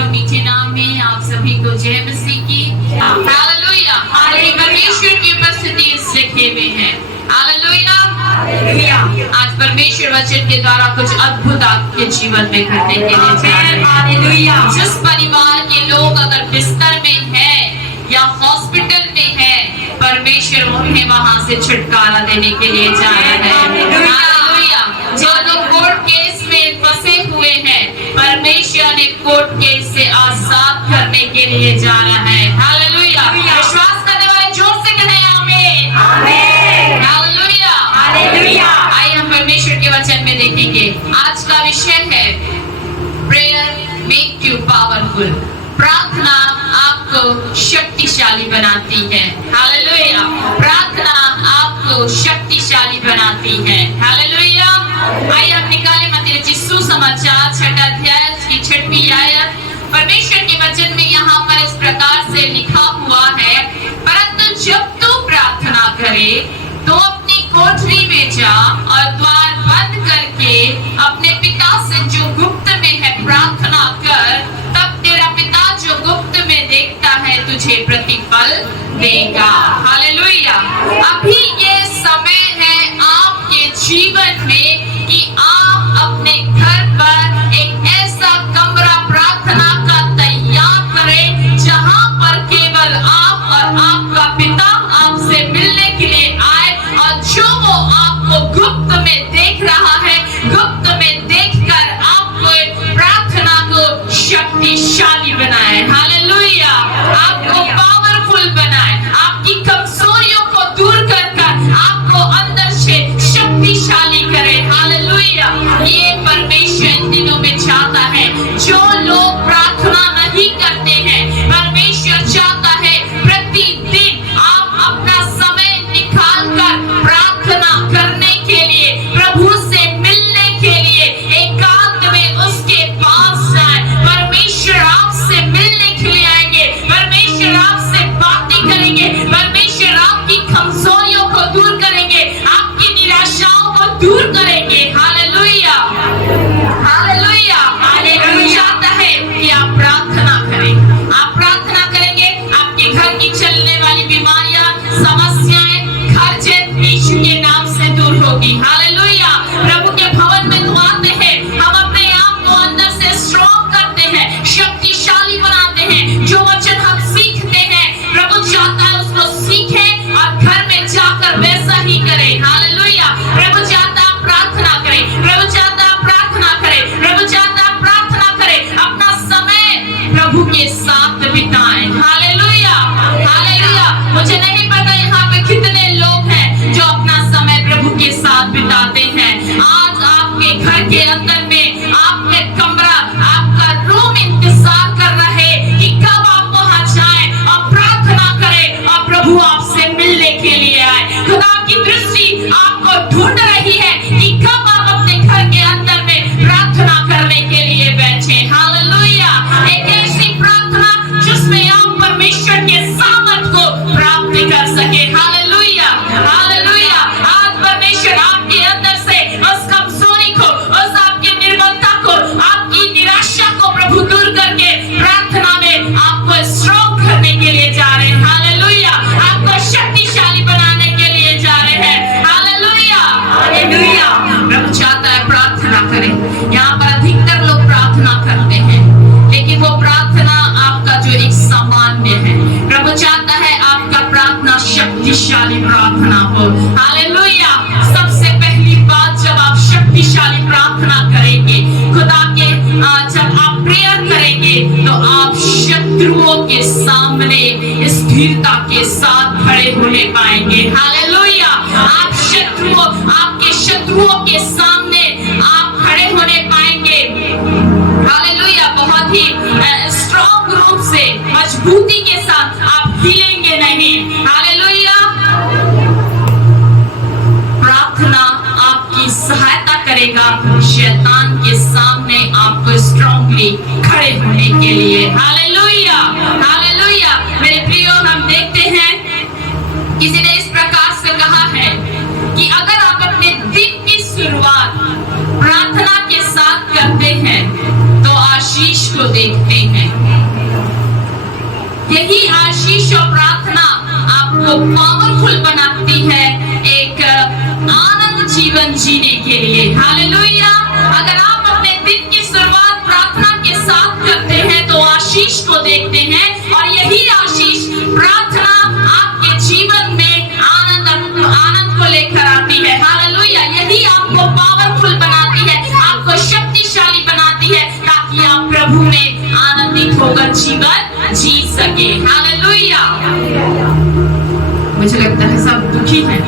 एवं मीठे नाम में आप सभी को जय मसीह की। हालेलुया। परमेश्वर की उपस्थिति इस लिखे में है। हालेलुया। आज परमेश्वर वचन के द्वारा कुछ अद्भुत आपके जीवन में करने के लिए जा रहे हैं। जिस परिवार के लोग अगर बिस्तर में है या हॉस्पिटल में है, परमेश्वर उन्हें वहां से छुटकारा देने के लिए जा रहे हैं। हालेलुया। जो लोग कोर्ट केस में फंसे हुए हैं, परमेश्वर ने कोर्ट केस से आजाद करने के लिए जा रहा है। हालेलुया। विश्वास करने वाले जोर से कहें आमीन। आमीन। हालेलुया। हालेलुया। आइए हम परमेश्वर के वचन में देखेंगे। आज का विषय है प्रेयर मेक यू पावरफुल। प्रार्थना आपको शक्तिशाली बनाती है। हालेलुया। प्रार्थना आपको शक्तिशाली बनाती है। हालेलुया। आइए हम निकालें मत्ती रचित सुसमाचार 6 अध्याय की 6वीं आयत। परमेश्वर के वचन में यहाँ पर इस प्रकार से लिखा हुआ है, परंतु जब तू प्रार्थना करे तो अपनी कोठरी में जा और द्वार बंद करके अपने पिता से जो गुप्त में है प्रार्थना कर, तब तेरा पिता जो गुप्त में देखता है तुझे प्रतिफल देगा। हालेलुया। अभी ये समय है आपके जीवन में कि आप अपने घर पर एक ऐसा कमरा प्रार्थना का तैयार करें जहां पर केवल आप और आपका पिता आपसे मिलने के लिए आए, और जो वो आपको गुप्त में देख रहा है, गुप्त में देखकर आपको प्रार्थना को शक्तिशाली बनाए। हालेलुया। आपको पावरफुल बनाए, आपकी कमजोरियों को दूर कर आपको अंदर से शक्तिशाली करे। हालेलुया। ये परमेश्वर इन दिनों में चाहता है। जो लोग प्रार्थना नहीं करते हैं, परमेश्वर चाहता है प्रतिदिन आप अपना समय निकाल कर प्रार्थना करने के लिए, प्रभु से मिलने के लिए एकांत में उसके पास जाए। परमेश्वर आपसे मिलने के लिए आएंगे, परमेश्वर आपसे बातें करेंगे, परमेश्वर आपकी कमजोरियों को दूर करेंगे, आपकी निराशाओं को दूर करेंगे। हालेलुया। हालेलुया। हालेलुया। चाहता है कि आप प्रार्थना करें। आप प्रार्थना करेंगे, आपके घर की चलने वाली बीमारियां, समस्याएं, खर्चें यीशु के नाम से दूर होगी। हालेलुया। प्रभु के भवन में तो आते हैं, हम अपने आप को अंदर से स्ट्रॉन्ग करते हैं, शक्तिशाली बनाते हैं। जो वचन हम सीखते हैं, प्रभु चाहता है उसको सीखें और घर में जाकर वैसा ही करें। हालेलुया। प्रभु चाहता है प्रार्थना करें, प्रभु चाहता है प्रार्थना करें, प्रभु चाहता है प्रार्थना करें। अपना समय प्रभु के साथ बिताएं। हालेलुया। हालेलुया। मुझे नहीं पता यहाँ पे कितने लोग हैं जो अपना समय प्रभु के साथ बिताते हैं। आज आपके घर के अंदर में आपके कमरा, आपका रूम इंतजार कर रहा है कि कब आप वहां जाएं और प्रार्थना करें और प्रभु आपसे मिलने के लिए आए। खुदा की दृष्टि आपको ढूंढ रही है कि कब आप अपने घर के अंदर में प्रार्थना करने के लिए बैठे। हालेलुया। एक ऐसी प्रार्थना जिसमें आप परमेश्वर के सामर्थ को प्राप्त कर सके। हालेलुया। हालेलुया। आज परमेश्वर आपके अंदर से उस कमजोरी को, उस आपकी निर्बलता को, आपकी निराशा को प्रभु दूर करके प्रार्थना में आपको स्ट्रॉन्ग करने के लिए जा रहे हैं। हालेलुया। आपको शक्तिशाली बनाने के लिए जा रहे हैं। हालेलुया। हालेलुया। प्रभु चाहता है प्रार्थना करें। यहाँ पर अधिकतर लोग प्रार्थना करते हैं, लेकिन वो प्रार्थना आपका जो एक सामान्य है। प्रभु चाहता है आपका प्रार्थना शक्तिशाली प्रार्थना हो। हालेलुया। सबसे पहली बात, जब आप शक्तिशाली प्रार्थना करेंगे, खुदा के जब आप प्रेयर करेंगे, तो आप शत्रुओं के सामने स्थिरता के साथ खड़े होने पाएंगे। हालेलुया। आप शत्रुओं, आपके शत्रुओं के सामने आप खड़े होने पाएंगे। हालेलुया। बहुत ही स्ट्रॉन्ग रूप से, मजबूती के साथ आप हिलेंगे नहीं। हालेलुया। प्रार्थना आपकी सहायता करेगा शैतान के सामने आपको स्ट्रॉन्गली खड़े होने के लिए। हालेलुया। हालेलुया। मेरे प्रियो, हम देखते हैं किसी ने इस प्रकार से कहा है कि अगर आप अपने दिन की शुरुआत प्रार्थना के साथ करते हैं तो आशीष को देखते होते हैं। यही आशीष और प्रार्थना आपको पावरफुल बनाती है एक आनंद जीवन जीने के लिए। हालेलुया। अगर आप अपने दिन की शुरुआत प्रार्थना के साथ करते हैं तो आशीष को देखते हैं, और यही आशीष प्रार्थना आपके जीवन में आनंद को लेकर आती है। हालेलुया। यही आपको पावरफुल बनाती है, आपको शक्तिशाली बनाती है, ताकि आप प्रभु में आनंदित होकर जीवन जी सके। हालेलुया। मुझे लगता है सब दुखी हैं,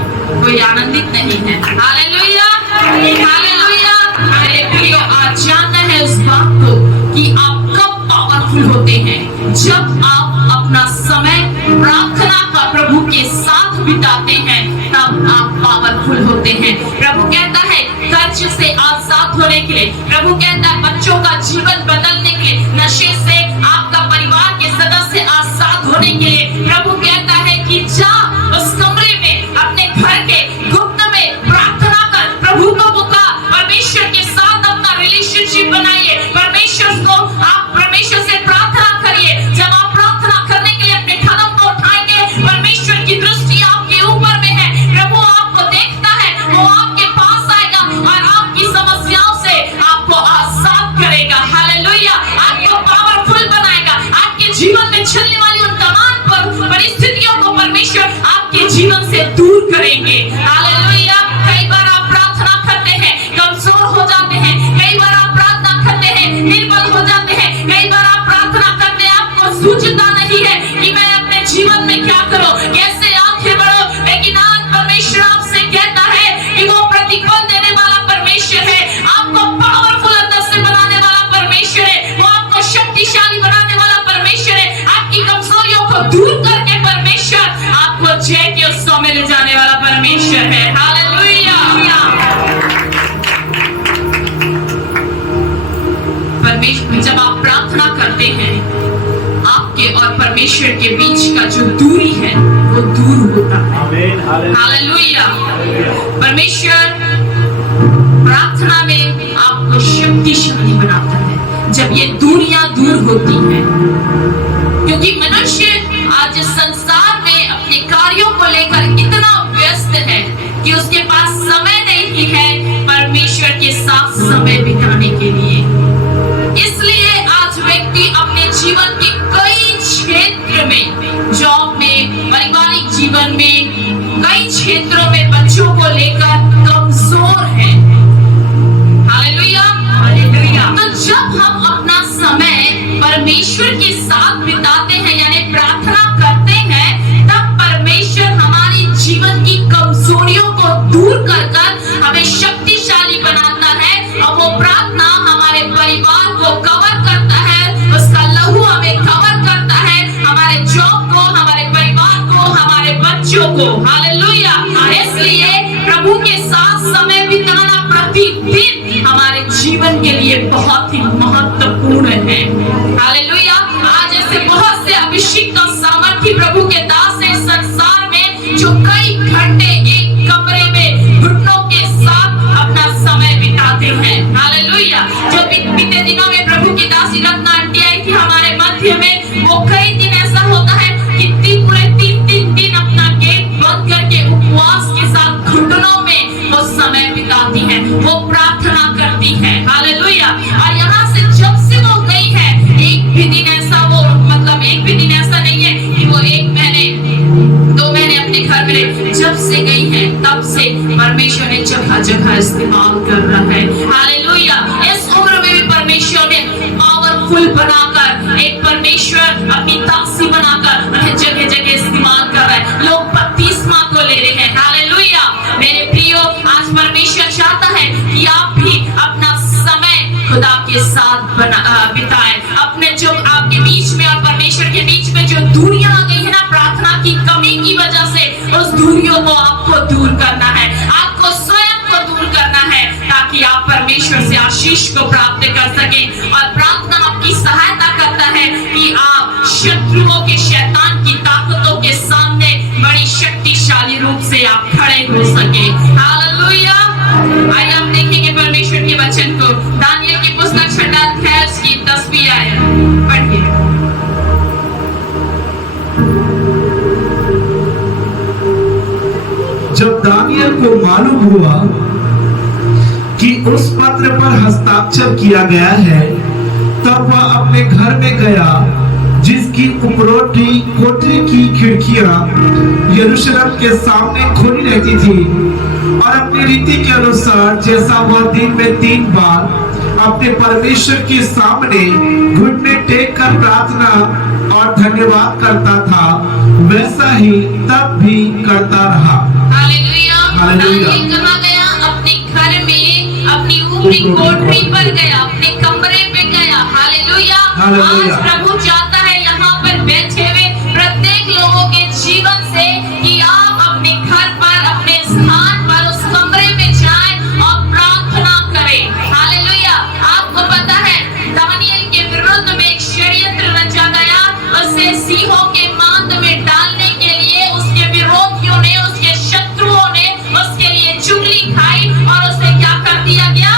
कोई आनंदित नहीं है। हालेलुया। हालेलुया। मेरे प्रियो, आज जानना है उस बात को कि आप कब पावरफुल होते हैं। जब आप अपना समय प्रार्थना का प्रभु के साथ बिताते हैं, तब आप पावरफुल होते हैं। प्रभु कहता है कर्ज से आजाद होने के लिए, प्रभु कहता है बच्चों का जीवन बदलने के लिए, नशे से आपका परिवार के सदस्य आजाद होने के लिए, प्रभु कहता है कि जा उस कमरे में अपने घर के गुप्त में प्रार्थना कर, प्रभु को पुकार, परमेश्वर के साथ अपना रिलेशनशिप बनाइए, परमेश्वर से प्रार्थना करिए। जब आप प्रार्थना करने के लिए अपने कदम को उठाएंगे, परमेश्वर की दृष्टि आपके ऊपर में है, प्रभु आपको देखता है, वो आपके पास आएगा और आपकी समस्याओं से आपको आजाद करेगा। हालेलुया। आपको पावरफुल बनाएगा, आपके जीवन में चलने वाली उन तमाम परिस्थितियों को परमेश्वर आपके जीवन से दूर करेंगे। हालेलुया। कई बार आप प्रार्थना करते हैं, कमजोर हो जाते हैं, कई बार आप प्रार्थना करते हैं, निर्बल हो जाते हैं, कई बार आप प्रार्थना करते हैं, आपको सूझता नहीं है कि मैं अपने जीवन में क्या करूं, कैसे आगे बढ़ूं। लेकिन आज परमेश्वर आपसे कहता है कि वो प्रतिफल देने वाला परमेश्वर है, आपको पावरफुल अंदर से बनाने वाला परमेश्वर है, वो आपको शक्तिशाली बनाने वाला परमेश्वर है, आपकी कमजोरियों को दूर करके परमेश्वर आपको जय के उत्सव में ले जाने वाला परमेश्वर है। हालेलुया। परमेश्वर, जब आप प्रार्थना करते हैं, आपके और परमेश्वर के बीच का जो दूरी है वो दूर होता है। हालेलुया। परमेश्वर प्रार्थना में आपको शक्तिशाली बनाता है जब ये दूरियां दूर होती हैं, क्योंकि मनुष्य आज संसार में अपने कार्यों को लेकर इतना व्यस्त है कि उसके पास समय नहीं है परमेश्वर के साथ समय बिताने के लिए। इसलिए आज व्यक्ति अपने जीवन के कई क्षेत्र में, जॉब में, पारिवारिक जीवन में, कई क्षेत्रों में बच्चों को लेकर कमजोर है। हालेलुया। हालेलुया। तो जब हम अपना समय परमेश्वर के साथ बिताते हैं, यानी प्रार्थना करते हैं, तब परमेश्वर हमारी जीवन की कमजोरियों को दूर कर हमें शक्तिशाली बनाता है, और वो प्रार्थना हमारे परिवार को कवर करता है, उसका लहू हमें कवर करता है, हमारे जॉब को, हमारे परिवार को, हमारे बच्चों को। हालेलुया। इसलिए प्रभु के साथ समय बिताना प्रतिदिन हमारे जीवन के लिए बहुत ही महत्वपूर्ण है। हालेलुया। आज ऐसे बहुत से अभिषेक और सामर्थी प्रभु के दास हैं संसार में, जो कई घंटे एक कमरे में घुटनों के साथ अपना समय बिताते हैं। हालेलुया। जो बीते दिनों में प्रभु की दासी रत्ना आंटी आई थी हमारे मध्य में, वो कई दिन ऐसा होता है कि पूरे 3 दिन अपना गेट बंद करके उपवास के साथ घुटनों में वो समय बिताती है, वो प्रार्थना करती है। हालेलुया। और यहाँ से जब से वो गई है, एक भी दिन ऐसा नहीं है कि वो 1 महीने 2 महीने अपने घर में, जब से गई है तब से परमेश्वर ने जगह जगह इस्तेमाल कर रहा है। हालेलुया। इस उम्र में भी परमेश्वर ने पावरफुल बनाकर, एक परमेश्वर अपनी दासी बनाकर उन्हें जगह जगह इस्तेमाल कर रहा है। लोग बपतिस्मा को ले रहे हैं। हालेलुया। मेरे प्रियो, आज परमेश्वर चाहता है कि आप भी अपना समय खुदा के साथ बिताएं। अपने जो आपके बीच में और परमेश्वर के बीच में जो दूरियां आ गई है ना, प्रार्थना की कमी की वजह से, उस दूरियों को आपको दूर करना है, आपको स्वयं को दूर करना है, ताकि आप परमेश्वर से आशीष को प्राप्त कर सकें। और प्रार्थना आपकी सहायता करता है कि आप शत्रुओं के, शैतान की ताकतों के सामने बड़ी शक्तिशाली रूप से आप खड़े हो सके। हालेलुया। आइए हम देखेंगे परमेश्वर के वचन को। दानियल की पुस्तक 6 अध्याय की 10वीं आयत। मालूम हुआ कि उस पत्र पर हस्ताक्षर किया गया है, तब वह अपने घर में गया जिसकी उपरोटी कोठरी की खिड़कियां यरूशलेम के सामने खुली रहती थी, और अपनी रीति के अनुसार जैसा वह दिन में 3 बार अपने परमेश्वर के सामने घुटने टेक कर प्रार्थना और धन्यवाद करता था, वैसा ही तब भी करता रहा। हालेलुया। हालेलुया। कहा गया अपने घर में अपनी ऊपरी कोठरी पर गया, अपने कमरे पे गया। हालेलुया। हालेलुया। आज प्रभु चाहता है यहाँ पर बैठे हुए प्रत्येक लोगों के जीवन से कि आप अपने घर पर, अपने स्थान पर, उस कमरे में जाएं और प्रार्थना करें। हालेलुया। आपको पता है दानियल के विरुद्ध में एक षड्यंत्र रचा गया, उसे सिंहों के मांद में डालने के लिए उसके विरोधियों ने, उसके शत्रुओं ने उसके लिए चुगली खाई और उसे क्या कर दिया गया?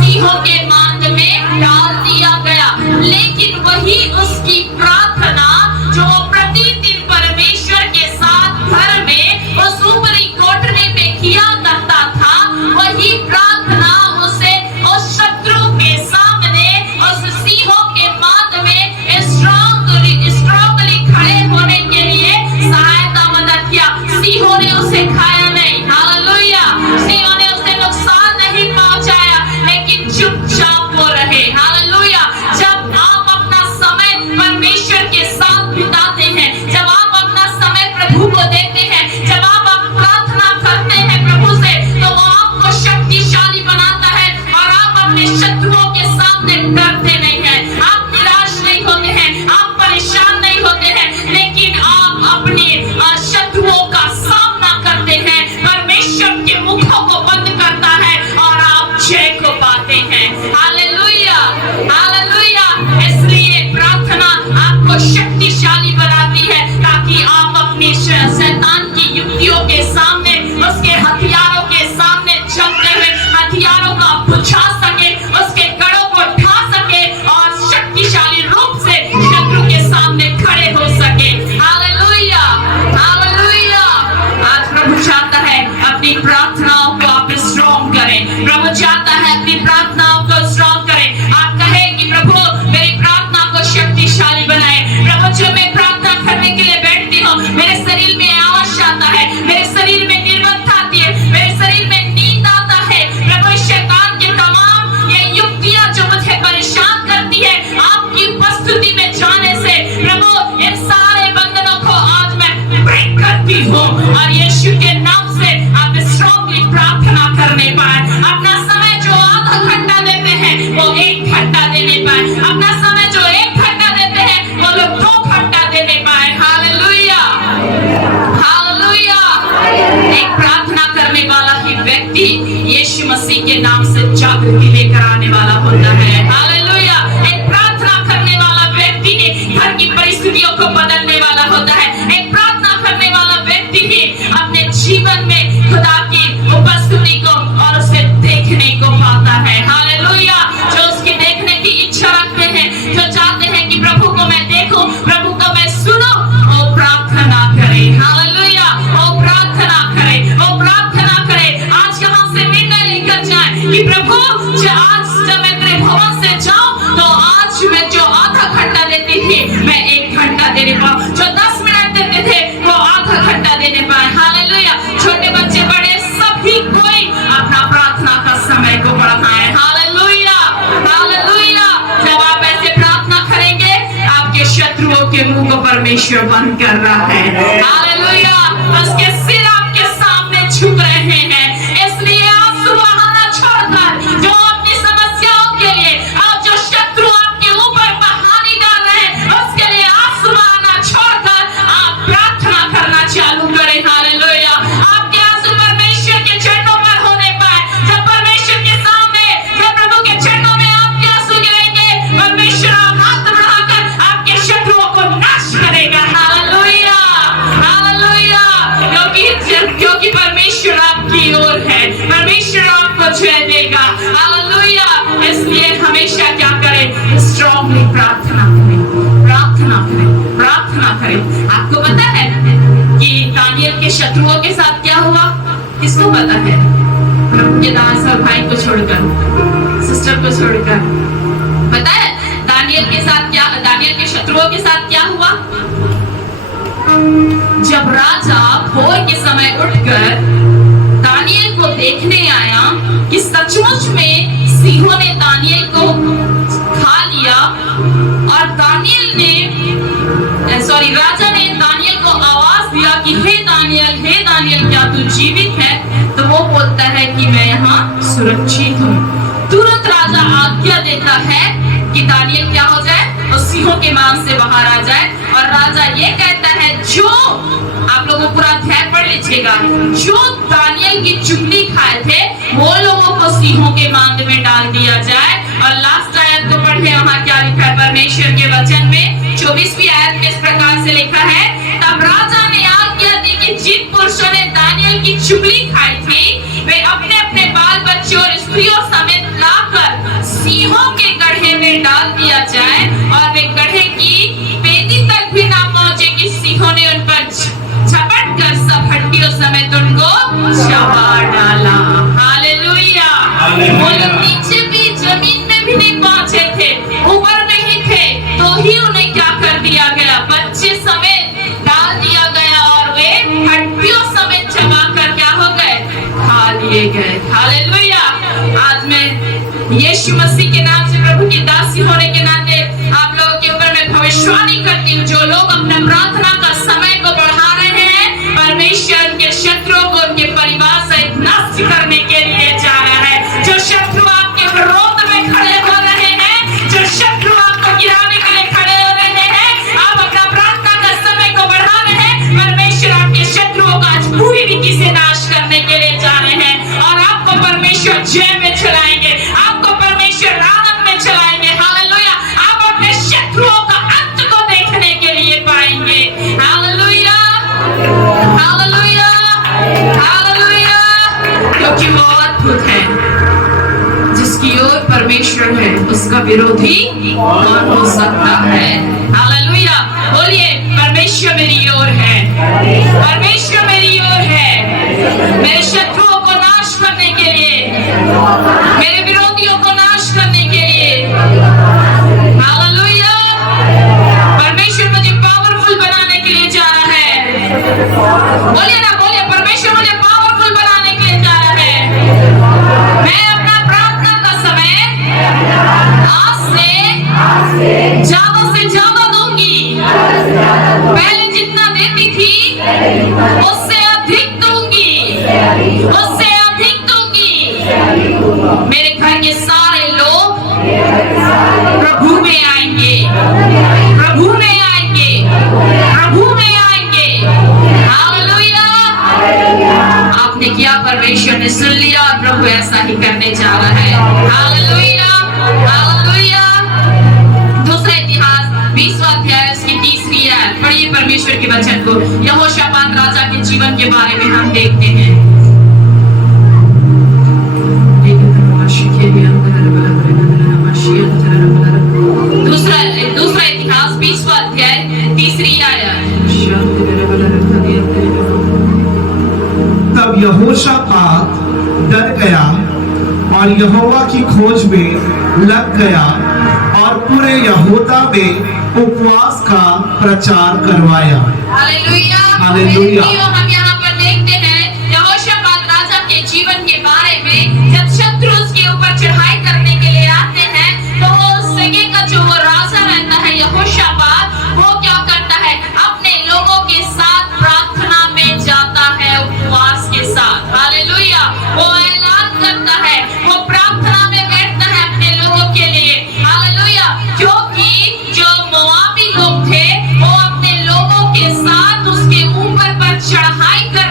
सिंहों के मांद में डाल दिया गया। लेकिन वही उसकी प्रार्थना जो प्रतिदिन परमेश्वर के साथ घर में उस ऊपरी कोठरी में किया करता था, वही प्रार्थना उसे उस शत्रु के सामने, उस सिंहों के मांद में स्ट्रांगली खड़े होने के लिए सहायता मदद किया। सिंहों ने उसे खाया नहीं। हालेलुया। सिंहों ने उसे नुकसान नहीं पहुंचाया, लेकिन चुपचाप वो रहे। हालेलुया। जब आप अपना समय परमेश्वर के साथ बिताते हैं, जब आप अपना समय प्रभु को देते हैं, जब आप प्रार्थना करते हैं प्रभु से, तो वो आपको शक्तिशाली बनाता है और आप अपने शत्रुओं के सामने डरते नहीं हैं, आप निराश नहीं होते हैं, आप परेशान नहीं होते हैं, लेकिन आप अपने शत्रुओं का सामना करते हैं। परमेश्वर के मुखों को बंद करता है और आप जय को पाते हैं। हालेलुया। हालेलुया। इसलिए प्रार्थना आपको शक्तिशाली बनाती है, ताकि आप अपने शैतान की युक्तियों के सामने, उसके हथियारों के सामने जमते हुए हथियारों का बुझा सके, उसके गढ़ों को ढा सके और शक्तिशाली रूप से शत्रु के सामने खड़े हो सके। हालेलुया। हालेलुया। आज प्रभु चाहता है अपनी प्रार्थनाओं को आप स्ट्रॉन्ग करें। प्रभु चाहता है अपनी प्रार्थनाओं को स्ट्रॉन्ग करें। आप कहें कि प्रभु मेरी प्रार्थना को शक्तिशाली बनाए। प्रभु जब मैं प्रार्थना करने के लिए बैठती हूँ, मेरे शरीर में आवाज आता है, मेरे शरीर में निर्बलता आती है, मेरे शरीर में नींद आता है। प्रभु शैतान के तमाम ये युक्तियां जो मुझे परेशान करती है, आपकी उपस्थिति में जाने से प्रभु इन सारे बंधनों को आज मैं ब्रेक करती हूँ और यीशु के नाम से आप स्ट्रांगली प्रार्थना करने पाए। अपना समय जो आधा घंटा देते हैं वो 1 घंटा देने पाए, अपना समय जो 1 घंटा देते हैं वो लोग 2 घंटा देने पाए। हालेलुया। हालेलुया। एक प्रार्थना करने वाला ही व्यक्ति यीशु मसीह के नाम से जागृति लेकर आने वाला होता है। हालेलुया। एक प्रार्थना करने वाला व्यक्ति ही घर की परिस्थितियों को बदलने वाला होता है। एक प्रार्थना करने वाला व्यक्ति ही अपने जीवन में खुदा की उपस्थिति को और उसे देखने को पाता है। हालेलुया। जो उसकी देखने की इच्छा रखते हैं, जो चाहते हैं कि प्रभु को मैं देखूं, प्रभु को मैं सुनूं, वो प्रार्थना करे। हालेलुया। वो प्रार्थना करे, वो प्रार्थना करे। आज यहाँ से निर्णय लेकर जाए कि प्रभु जब मैं तेरे भवन से जाऊं, तो आज मैं जो आधा घंटा देती थी मैं 1 घंटा देने पाऊं, जो 10 मिनट देते थे वो आधा घंटा देने पाए। हालेलुया। छोटे बच्चे बड़े सभी कोई अपना प्रार्थना का समय को बढ़ाए। हालेलुया। हालेलुया। जब आप ऐसे प्रार्थना करेंगे, आपके शत्रुओं के मुंह को परमेश्वर बंद कर रहा है। हालेलुया। उसके सिर आपके सामने झुक रहे हैं। इसलिए आप सुबहाना छोड़कर जो अपनी समस्याओं के लिए, आप जो शत्रु आपके ऊपर बहाने डाल रहे हैं, उसके लिए आप सुबहाना छोड़कर आप प्रार्थना करना चालू करें। हालेलुया। आपके आंसू परमेश्वर के चरणों पर होने पाए। जब परमेश्वर के सामने, जब प्रभु के चरणों में आपके आंसू गिरेंगे, परमेश्वर आप हाथ बढ़ाकर आपके शत्रुओं को नाश करेगा। हालेलुया। हालेलुया। क्योंकि परमेश्वर आपकी ओर है, परमेश्वर आपको जय देगा। हालेलुया। इसलिए हमेशा क्या करें? स्ट्रांगली प्रार्थना करें, प्रार्थना करें, प्रार्थना करें। आपको पता है कि दानियल के शत्रुओं के साथ क्या हुआ? किसको पता है प्रभु के दास और भाई को छोड़कर, सिस्टर को छोड़कर। पता है दानियल के साथ क्या, दानियल के शत्रुओं के साथ क्या हुआ? जब राजा भोर के समय उठकर दानियल को देखने आया कि सचमुच में सिंहों ने दानियल को खा लिया, और दानियल ने राजा ने दानियल को आवाज दिया कि हे दानियल क्या तू जीवित है? तो वो बोलता है कि मैं यहाँ सुरक्षित हूँ। तुरंत राजा आज्ञा देता है कि दानियल क्या हो जाए, और सिंहों के मांस से बाहर आ जाए। और राजा ये कहता है, जो आप लोगों पूरा अध्याय पढ़ लीजिएगा, जो दानियल की चुगली खाए थे वो लोगों को सिंहों के मांद में डाल दिया जाए। और लास्ट आयत को पढ़े, वहां क्या लिखा है परमेश्वर के वचन में 24वीं आयत में इस प्रकार से लिखा है, तब राजा ने आज्ञा दी कि जिन पुरुषों ने दानियल की चुगली खाई थी वे अपने अपने बाल बच्चे और स्त्रियों समेत लाकर सिंहों के गड्ढे में डाल दिया जाए, और वे गड्ढे की पेटी तक भी ना पहुंचे कि सिंहों ने उन पर झपट कर सब हड्डियों समेत उनको चबा डाला। हालेलुया। वो लोग नीचे भी जमीन में भी नहीं पहुंचे थे, ऊपर नहीं थे, तो ही उन्हें क्या कर दिया गया, बच्चे समेत डाल दिया गया, और वे हड्डियों समेत चबा कर क्या हो गए, खा लिए गए। हालेलुया। आज मैं यीशु मसीह के नाम से प्रभु की दासी होने के नाते आप लोगों के ऊपर मैं भविष्यवाणी करती हूँ, जो लोग अपना प्रार्थना का समय को बढ़ा रहे हैं, परमेश्वर के शत्रुओं को उनके परिवार सहित नष्ट करने के लिए जा रहा है। जो शत्रु आपके विरोध में खड़े हो रहे हैं, जो शत्रु आपको गिराने के लिए खड़े हो रहे हैं, आप अपना प्रार्थना का समय को बढ़ा रहे हैं, परमेश्वर आपके शत्रुओं का आज पूरी रीति से नाश करने के लिए जा रहे हैं, और आपको परमेश्वर जय में चलाएंगे, आपको परमेश्वर आनंद में चलाएंगे। हालेलुया। आप अपने शत्रुओं का अंत को देखने के लिए पाएंगे। Hallelujah, hallelujah, hallelujah. क्योंकि वो अद्भुत है, जिसकी ओर परमेश्वर है उसका विरोधी कौन हो सकता है। हालेलुया। बोलिए, परमेश्वर मेरी ओर है, परमेश्वर मेरी ओर है, मेरे शत्रुओं को नाश करने के लिए, मेरे विरोधियों को नाश करने के लिए। हालेलुया। परमेश्वर मुझे पावरफुल बनाने के लिए जा रहा है। बोलिए ना, बोलिए, परमेश्वर मुझे पावरफुल बनाने के लिए जा रहा है। मैं अपना प्रार्थना का समय आज से ज्यादा दूंगी। पहले जितना देती थी उससे अधिक दूंगी, उससे अधिक दूंगी। मेरे घर के सारे लोग प्रभु में आएंगे, प्रभु में आएंगे, प्रभु में आएंगे। हालेलुया। आपने किया, परमेश्वर ने सुन लिया, और प्रभु ऐसा ही करने जा रहा है। Hallelujah, hallelujah. दूसरा इतिहास 20वां अध्याय उसकी 3री आयत पढ़िए परमेश्वर के वचन को। यहोशापात राजा के जीवन के बारे में हम देखते हैं। दूसरा इतिहास 20वां अध्याय 3री आयत। तब यहोशापात डर गया और यहोवा की खोज में लग गया, और पूरे यहूदा में उपवास का प्रचार करवाया। Hallelujah, hallelujah. हम यहाँ पर देखते हैं यहोशापात राजा के जीवन के बारे में। जब शत्रु उसके ऊपर चढ़ाई करने के लिए आते हैं, तो उस जगह का जो वो राजा रहता है यहोशापात, वो क्या करता है, अपने लोगों के साथ प्रार्थना में जाता है, उपवास के साथ। हालेलुया। वो ऐलान करता है, वो प्रार्थना में बैठता है अपने लोगों के लिए। हालेलुया। क्योंकि जो मोआबी लोग थे वो अपने लोगों के साथ उसके ऊपर पर चढ़ाई कर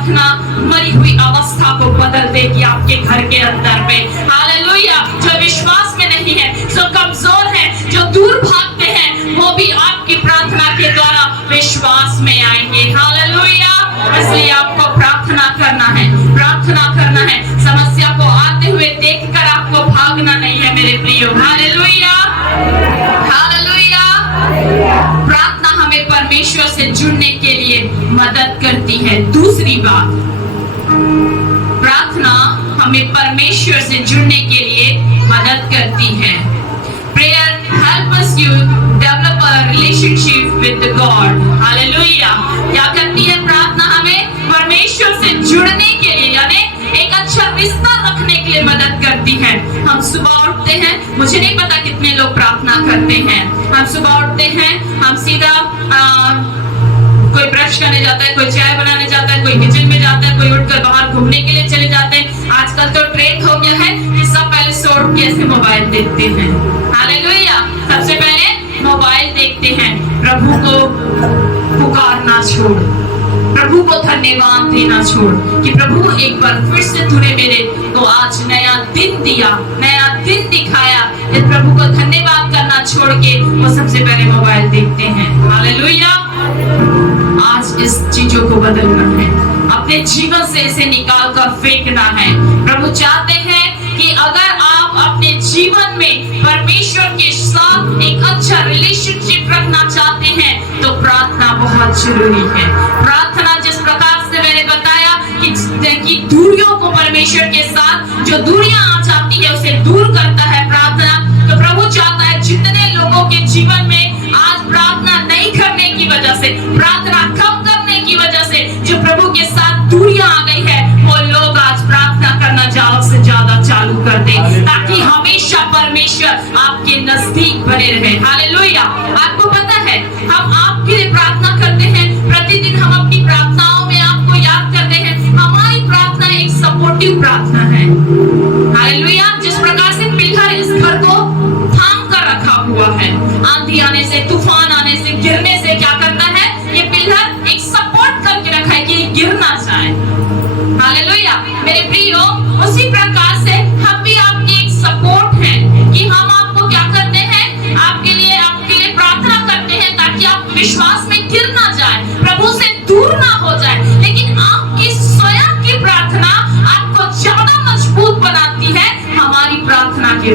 प्रार्थना मरी हुई अवस्था को बदल देगी आपके घर के अंदर में। हालेलुया। जो विश्वास में नहीं है, जो कमजोर है, जो दूर भागते हैं, वो भी आपकी प्रार्थना के द्वारा विश्वास में आएंगे। हालेलुया। इसलिए आपको प्रार्थना करना है, प्रार्थना करना है। समस्या को आते हुए देखकर आपको भागना नहीं है मेरे प्रियो। Hallelujah, hallelujah. प्रार्थना हमें परमेश्वर से जुड़ने के लिए मदद करती है। दूसरी बात, प्रार्थना हमें परमेश्वर से जुड़ने के लिए मदद करती है। Prayer help us you develop a relationship with God. Hallelujah. क्या करती है प्रार्थना? हमें परमेश्वर से जुड़ने के लिए, यानी एक अच्छा रिश्ता रखने के लिए मदद करती है। हम सुबह उठते हैं, मुझे नहीं पता कितने लोग प्रार्थना करते हैं। हम सुबह उठते हैं, हम सीधा कोई ब्रश करने जाता है, कोई चाय बनाने जाता है, कोई किचन में जाता है, कोई उठकर बाहर घूमने के लिए चले जाते हैं। आजकल तो ट्रेंड हो गया है कि सब पहले सो उठ के ऐसे मोबाइल देखते हैं। हालेलुया। सबसे पहले मोबाइल देखते हैं। प्रभु को पुकारना छोड़, प्रभु को धन्यवाद देना छोड़ कि प्रभु एक बार फिर से तूने मेरे को आज नया दिन दिया, नया दिन दिखाया। इस प्रभु को धन्यवाद करना छोड़ के वो सबसे पहले मोबाइल देखते हैं। हालेलुया। आज इस चीजों को बदलना है, अपने जीवन से इसे निकाल कर फेंकना है। प्रभु चाहते हैं कि अगर आप अपने जीवन में परमेश्वर के साथ एक अच्छा रिलेशनशिप रखना चाहते हैं तो प्रार्थना बहुत जरूरी है। प्रार्थना जिस प्रकार से मैंने बताया कि दूरियों को परमेश्वर के साथ, जो दूरियां आ जाती है उसे दूर करता है प्रार्थना। तो प्रभु चाहता है जितने लोगों के जीवन में आज प्रार्थना नहीं करने की वजह से, प्रार्थना कम करने की वजह से जो प्रभु के साथ दूरियां आ गई है, वो लोग आज प्रार्थना करना ज्यादा से ज्यादा चालू कर दे, ताकि हमेशा परमेश्वर आपके नजदीक बने रहे। हालेलुया। आपको पता है हम आपके लिए प्रार्थना करते हैं, प्रतिदिन हम अपनी प्रार्थनाओं में आपको याद करते हैं। हमारी प्रार्थना एक सपोर्टिव प्रार्थना है। हालेलुया। जिस प्रकार से पिलर इस घर को थाम कर रखा हुआ है, आंधी आने से, तूफान आने से, गिरने से क्या करता है? ये पिलर एक सपोर्ट करके रखा है कि ये गिर ना जाए। हालेलुया। मेरे प्रियो, उसी प्रकार से हम भी आपके एक सपोर्ट हैं कि हम आपको क्या करते हैं? आपके लिए प्रार्थना करते हैं ताकि आप विश्वास में गिर ना जाए, प्रभु से दूर ना हो जाए। लेकिन आपकी स्वयं की प्रार्थना आपको ज्यादा मजबूत बनाती है हमारी प्रार्थना के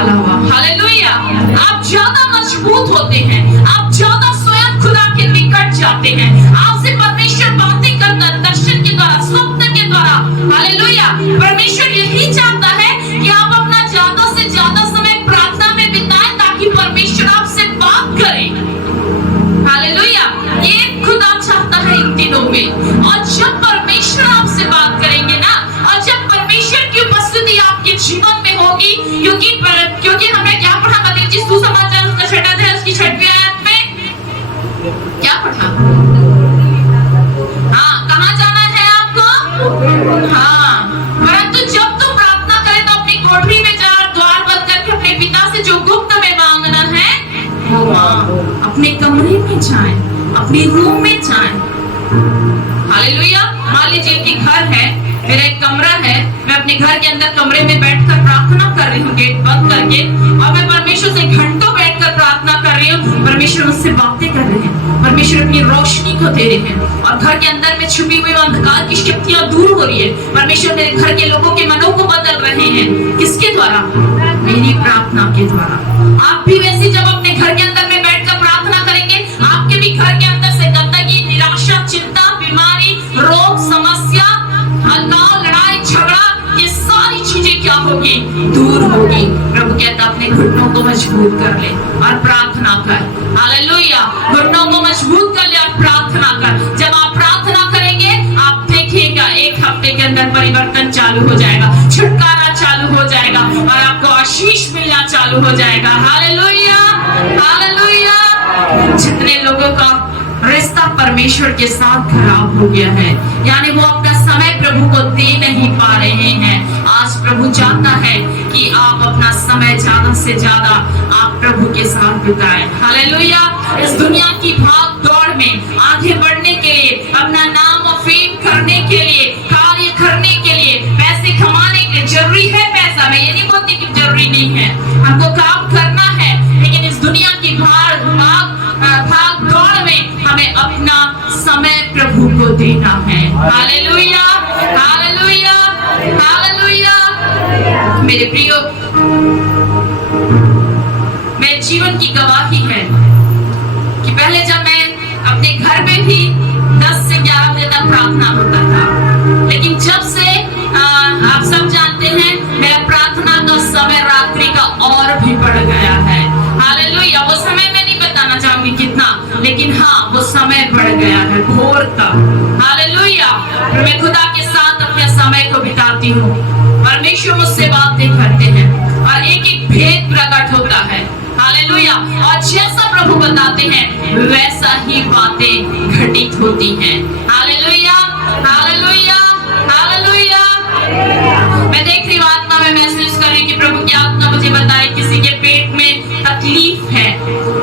अलावा। हालेलुया। आप ज्यादा मजबूत होते हैं, आप ज्यादा स्वयं खुदा के निकट जाते हैं। आपसे परमेश्वर बातें करता है दर्शन के द्वारा, स्वप्न के द्वारा। हालेलुया। परमेश्वर यही चाहता है कि आप अपना ज्यादा से ज्यादा समय प्रार्थना में बिताएं ताकि परमेश्वर आपसे बात करे। हालेलुया। ये खुदा चाहता है इन दिनों में। और जब परमेश्वर आपसे बात करेंगे ना, और जब परमेश्वर की उपस्थिति आपके जीवन में होगी, क्योंकि हमने क्या पढ़ा मत्ती जी सुसमाचार उसका 6वां अध्याय उसकी 6वीं आयत में क्या पढ़ा? हाँ, कहाँ जाना है आपको? हाँ, परंतु जब तुम प्रार्थना करें तो अपनी कोठरी में जा, द्वार बंद करके अपने पिता से जो गुप्त में मांगना है वो अपने कमरे में जाएं, अपने रूम में जाएं। हालेलुया। मान लीजिए कि घर है, मेरा एक कमरा है, मैं अपने घर के अंदर कमरे में बैठकर प्रार्थना कर रही हूँ गेट बंद करके, और मैं परमेश्वर से घंटों बैठकर प्रार्थना कर रही हूँ। परमेश्वर मुझसे बातें कर रहे हैं, परमेश्वर अपनी रोशनी को दे रहे हैं, और घर के अंदर में छुपी हुई अंधकार की शक्तियां दूर हो रही है। परमेश्वर मेरे घर के लोगों के मनों को बदल रहे हैं। किसके द्वारा? मेरी प्रार्थना के द्वारा। आप भी वैसे जब अपने घर के अंदर में बैठकर प्रार्थना करेंगे, आपके भी घर के अंदर से गंदगी, निराशा, चिंता, बीमारी, रोग, समस्या, अलगाव, लड़ाई, झगड़ा, ये सारी चीजें क्या होगी? दूर होगी। प्रभु कहता अपने घुटनों को मजबूत कर ले और प्रार्थना कर। हालेलुया। घुटनों को मजबूत कर ले और प्रार्थना कर। जब आप प्रार्थना करेंगे, आप देखिएगा एक हफ्ते के अंदर परिवर्तन चालू हो जाएगा, छुटकारा चालू हो जाएगा, और आपको आशीष मिलना चालू हो जाएगा। Hallelujah, hallelujah. जितने लोगों का रिश्ता परमेश्वर के साथ खराब हो गया है, यानी वो अपना समय प्रभु को दे नहीं पा रहे हैं, आज प्रभु चाहता है कि आप अपना समय ज्यादा से ज्यादा आप प्रभु के साथ बिताएं। हालेलुया। इस दुनिया की भाग दौड़ में आगे बढ़ने के लिए, अपना नाम और फेम करने के लिए, कार्य करने के लिए, पैसे कमाने के लिए। जरूरी है पैसा, मैं ये नहीं बोलती कि जरूरी नहीं है, हमको काम करना है, लेकिन इस दुनिया की भाग दौड़ में हमें अपना समय प्रभु को देना है। Hallelujah, hallelujah, hallelujah. मेरे प्रियो, मेरे जीवन की गवाही है कि पहले जब मैं अपने घर में भी 10 से 11 बजे तक प्रार्थना होता था, लेकिन जब से आप सब जानते हैं मेरा प्रार्थना का समय रात्रि का और भी बढ़ गया है। हालेलुया। वो समय मैं नहीं बताना चाहूंगी कितना, लेकिन हाँ वो समय बढ़ गया है भोर तक। हालेलुया। मैं खुदा के साथ अपने समय को बिताती हूँ, परमेश्वर मुझसे बातें करते हैं और एक एक भेद प्रकट होता है। हालेलुया। और जैसा प्रभु बताते हैं वैसा ही बातें घटित होती हैं। Hallelujah, hallelujah, hallelujah. मैं देख रही हूँ, आत्मा में महसूस कर रही हूँ कि प्रभु की आत्मा मुझे बताए किसी के पेट में तकलीफ है,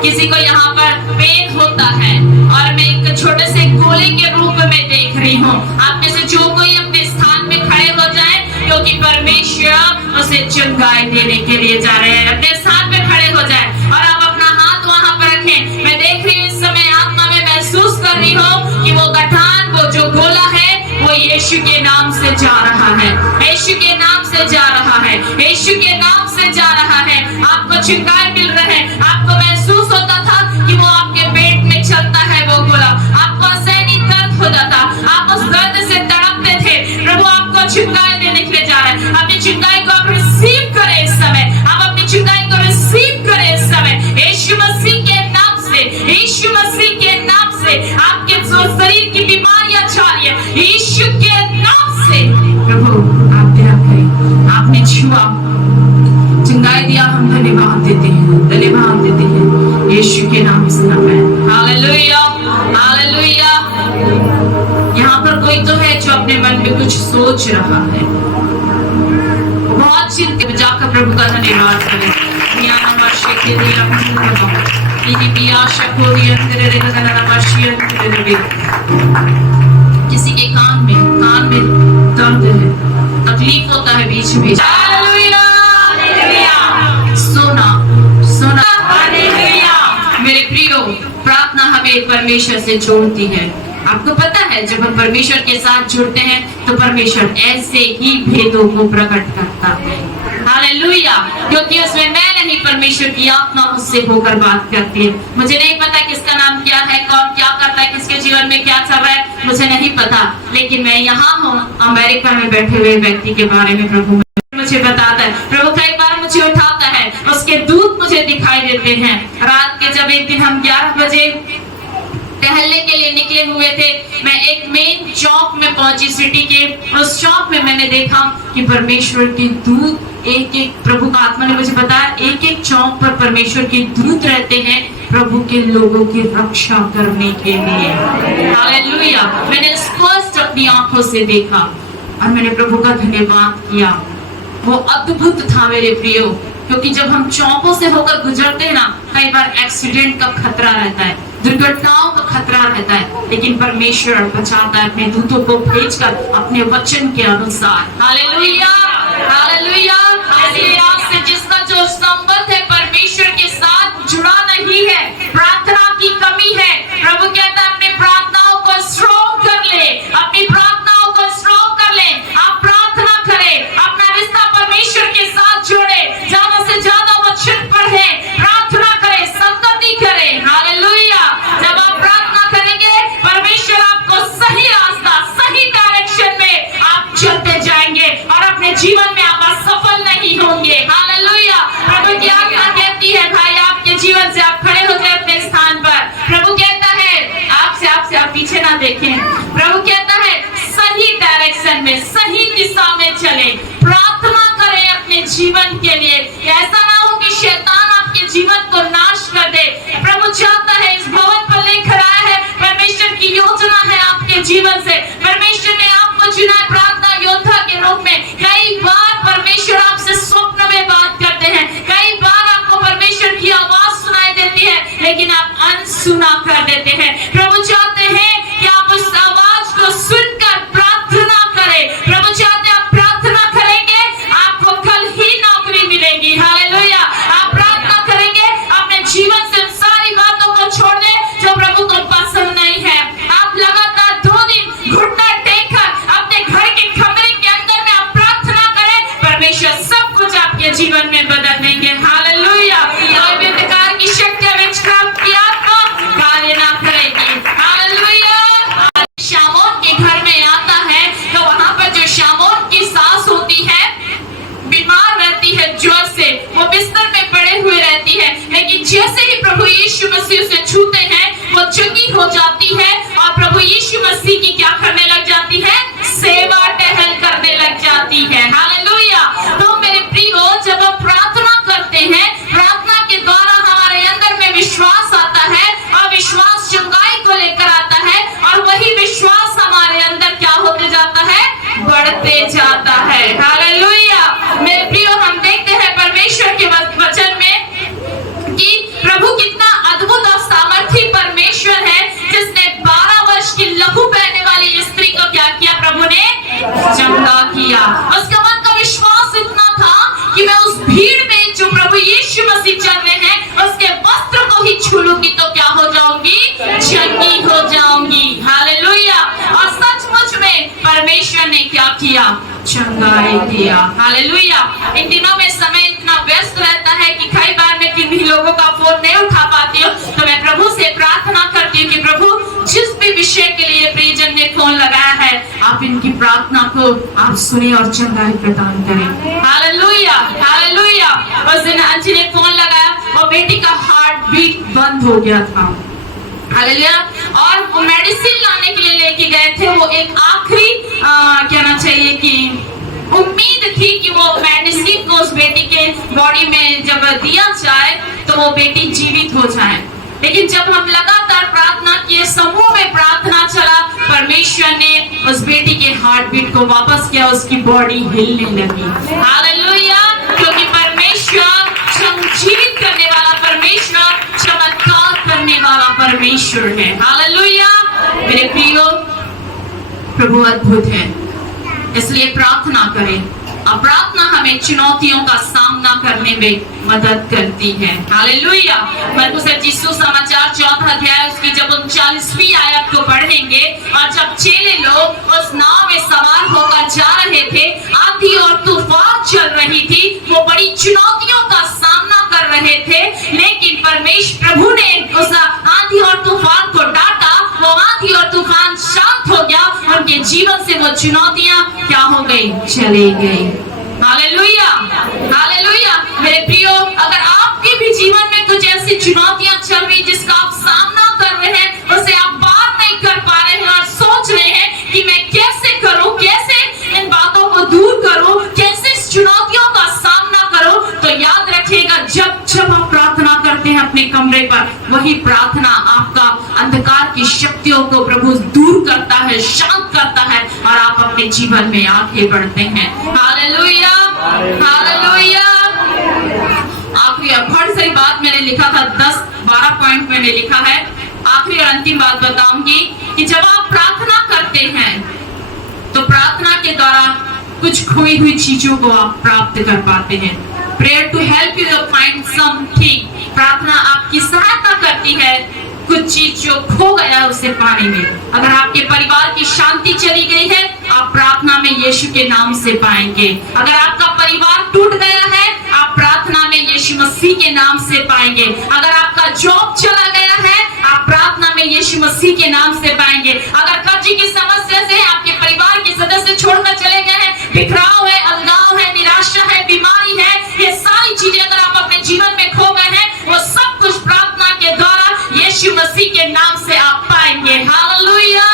किसी को यहाँ पर पेन होता है, और मैं एक छोटे से गोले के रूप में देख रही हूँ। आप में से जो कोई अपने स्थान में खड़े हो जाए, क्योंकि परमेश्वर उसे चंगाई देने के लिए जा रहे हैं। अपने स्थान पे खड़े हो जाए और आप अपना हाथ वहां पर रखें। मैं देख रही हूँ इस समय, आत्मा में महसूस कर रही हूँ कि वो गठान, वो जो गोला है, वो यीशु के नाम से जा रहा है, यीशु के नाम से जा रहा है, यीशु के नाम से जा रहा है। आपको चंगाई मिल रहा है, आपको महसूस होता था कि वो आपके पेट में चलता है वो गोला, आपको असहनीय दर्द होता था, आप उस दर्द से तड़पते थे। प्रभु आपको चंगाई देने के लिए जा रहा है। अपनी चंगाई को आप रिसीव करें इस समय, आप अपनी चंगाई को रिसीव करें इस समय, यीशु मसीह के नाम से, यीशु मसीह के नाम से। आपके जो शरीर की बीमारियां जा रही है, यीशु के नाम से प्रभु आप दया करें। आपने छुआ, चंगाई दिया, हम धन्यवाद देते हैं, धन्यवाद देते हैं यीशु के नाम से। आमीन। Hallelujah, hallelujah. यहाँ पर कोई तो है जो अपने मन में कुछ सोच रहा है, बहुत चिंतित, जाकर प्रभु का धन्यवाद करें। किसी के कान में दर्द है, तकलीफ होता है बीच में। सोना मेरे प्रियो, प्रार्थना हमें परमेश्वर से जोड़ती है। आपको पता है जब हम परमेश्वर के साथ जुड़ते हैं तो परमेश्वर ऐसे ही भेदों को प्रकट करता है। हालेलुया। क्योंकि उसमें मैं नहीं, परमेश्वर की आत्मा मुझसे होकर बात करती है। मुझे नहीं पता किसका नाम क्या है, कौन क्या करता है, किसके जीवन में क्या चल रहा है, मुझे नहीं पता, लेकिन मैं यहाँ हूँ अमेरिका में बैठे हुए व्यक्ति के बारे में प्रभु मुझे बताता है। प्रभु कई बार मुझे उठाता है, उसके दूत मुझे दिखाई देते हैं। रात के जब एक दिन हम 11 बजे टहलने के लिए निकले हुए थे, मैं एक मेन चौक में पहुंची सिटी के। उस चौक में मैंने देखा कि परमेश्वर के दूत एक एक, प्रभु का आत्मा ने मुझे बताया, एक एक चौक पर परमेश्वर के दूत रहते हैं प्रभु के लोगों की रक्षा करने के लिए। हालेलुया। मैंने स्पष्ट अपनी आंखों से देखा और मैंने प्रभु का धन्यवाद किया। वो अद्भुत था मेरे प्रियो, क्योंकि जब हम चौकों से होकर गुजरते हैं ना, कई बार एक्सीडेंट का खतरा रहता है, दुर्घटनाओं का खतरा रहता है, लेकिन परमेश्वर बचाता है अपने दूतों को भेजकर अपने वचन के अनुसार। Hallelujah, hallelujah. इसलिए आपसे जिसका जो संबंध है परमेश्वर के साथ जुड़ा नहीं है, प्रार्थना की कमी है, प्रभु कहता है अपनी प्रार्थनाओं को स्ट्रॉन्ग कर ले, अपनी प्रार्थनाओं को स्ट्रॉन्ग कर ले। आप प्रार्थना करें, अपना रिश्ता परमेश्वर के साथ जोड़े, ज्यादा से ज्यादा वचन पढ़े, प्रार्थना करें, संगति करें। हालेलुया। जब आप प्रार्थना करेंगे, परमेश्वर आपको सही रास्ता, सही डायरेक्शन में आप चलते जाएंगे और अपने जीवन में आप असफल नहीं होंगे। हालेलुया। प्रभु की आज्ञा कहती है, भाई आपके जीवन से आप खड़े हो जाए अपने स्थान पर। प्रभु कहता है आपसे आप पीछे ना देखें। प्रभु कहता है सही डायरेक्शन में, सही दिशा में चले, प्रार्थना करें अपने जीवन के लिए। ऐसा ना हो कि शैतान आपके जीवन को नाश कर दे। प्रभु चाहता है, इस भवन पर लेकर आया है, परमेश्वर की योजना है आपके जीवन से। परमेश्वर ने आपको चुना है प्रार्थना योद्धा के रूप में। कई बार परमेश्वर आपसे स्वप्न में बात करते हैं, कई बार आपको परमेश्वर की आवाज सुनाई देती है, लेकिन आप अनसुना कर देते हैं। प्रभु चाहते हैं कि आप उस आवाज को सुनकर प्रार्थना बढ़ते जाता है। हालेलुया। मेरे प्रियो, हम देखते हैं परमेश्वर के वचन में कि प्रभु कितना अद्भुत और सामर्थी परमेश्वर है, जिसने 12 वर्ष की लहू बहने वाली स्त्री को क्या किया? प्रभु ने चंगा किया। उसका मन का विश्वास इतना था कि मैं उस भीड़ में जो प्रभु यीशु मसीह चल रहे हैं उसके वस्त्र को ही छू लूंगी तो क्या हो जाऊंगी? चंगी हो जाऊंगी। हालेलुया। और सचमुच में परमेश्वर ने क्या किया? चंगाई दिया। हालेलुया। इन दिनों में समय इतना व्यस्त रहता है कि कई बार मैं किन्हीं लोगों का फोन नहीं उठा पाती हूँ, तो मैं प्रभु से प्रार्थना करती हूँ कि प्रभु जिस भी विषय के लिए प्रियजन ने फोन लगाया है, आप इनकी प्रार्थना को आप सुने और चंगाई प्रदान करें। हालेलुया। हालेलुया। उस दिन अंजी ने फोन लगाया, वो बेटी का हार्ट बीट बंद हो गया था। हालेलुया। और वो मेडिसिन लाने के लिए लेके गए थे। वो एक आखिरी कहना चाहिए कि उम्मीद थी कि वो मेडिसिन को उस बेटी के बॉडी में जब दिया जाए तो वो बेटी जीवित हो जाए। लेकिन जब हम लगातार प्रार्थना किए, समूह में प्रार्थना चला, परमेश्वर ने उस बेटी के हार्ट बीट को वापस किया, उसकी बॉडी हिलने लगी। हालेलुया। क्योंकि परमेश्वर जीवित करने वाला परमेश्वर, चमत्कार करने वाला परमेश्वर है। हालेलुया। मेरे प्रियो, प्रभु अद्भुत है, इसलिए प्रार्थना करें। और प्रार्थना हमें चुनौतियों का सामना करने में मदद करती है। हालेलुया। मरकुस रचित सुसमाचार 4 अध्याय उसकी जब 39वीं आयत को पढ़ेंगे, और जब चेले लोग उस नाव में सवार होकर जा रहे थे, आंधी और तूफान चल रही थी, वो बड़ी चुनौतियों का सामना कर रहे थे, लेकिन परमेश्वर प्रभु ने उस आंधी और तूफान को डांटा। वो आंधी और तूफान शांत हो गया, उनके जीवन से वो चुनौतियां क्या हो गई? चली गई। हालेलुया। हालेलुया। मेरे प्रियो, अगर आपके भी जीवन में कुछ ऐसी चुनौतियां चल रही जिसका आप सामना कर रहे हैं, उसे आप बात नहीं कर पा रहे हैं और सोच रहे हैं कि मैं कैसे करूं, कैसे इन बातों को दूर करूं, कैसे इस चुनौतियों का सामना करूं, तो याद रखिएगा, जब आप प्रार्थना करते हैं अपने कमरे पर, वही प्रार्थना आपका अंधकार की शक्तियों को प्रभु दूर करता है, शांत करता है, और आप अपने जीवन में आगे बढ़ते हैं। हालेलुया। हालेलुया। आखिरी बहुत सारी बात मैंने लिखा था, 10-12 पॉइंट मैंने लिखा है। आखिरी और अंतिम बात बताऊंगी कि जब आप प्रार्थना करते हैं तो प्रार्थना के द्वारा कुछ खोई हुई चीजों को आप प्राप्त कर पाते हैं। Prayer to help you find something. प्रार्थना आपकी सहायता करती है कुछ चीज जो खो गया उसे पाने में। अगर आपके परिवार की शांति चली गई है, आप प्रार्थना में यीशु के नाम से पाएंगे। अगर आपका परिवार टूट गया है, आप प्रार्थना में यीशु मसीह के नाम से पाएंगे। अगर आपका जॉब चला गया है, आप प्रार्थना में यीशु मसीह के नाम से पाएंगे। अगर कर्ज की समस्या से आपके परिवार के सदस्य छोड़कर चले गए हैं, बिखराव है, अलगाव है, निराशा है, बीमारी है, ये सारी चीजें अगर आप अपने जीवन में खो गए हैं, वो सब कुछ प्रार्थना के द्वारा यीशु मसीह के नाम से आप पाएंगे। हालेलुया।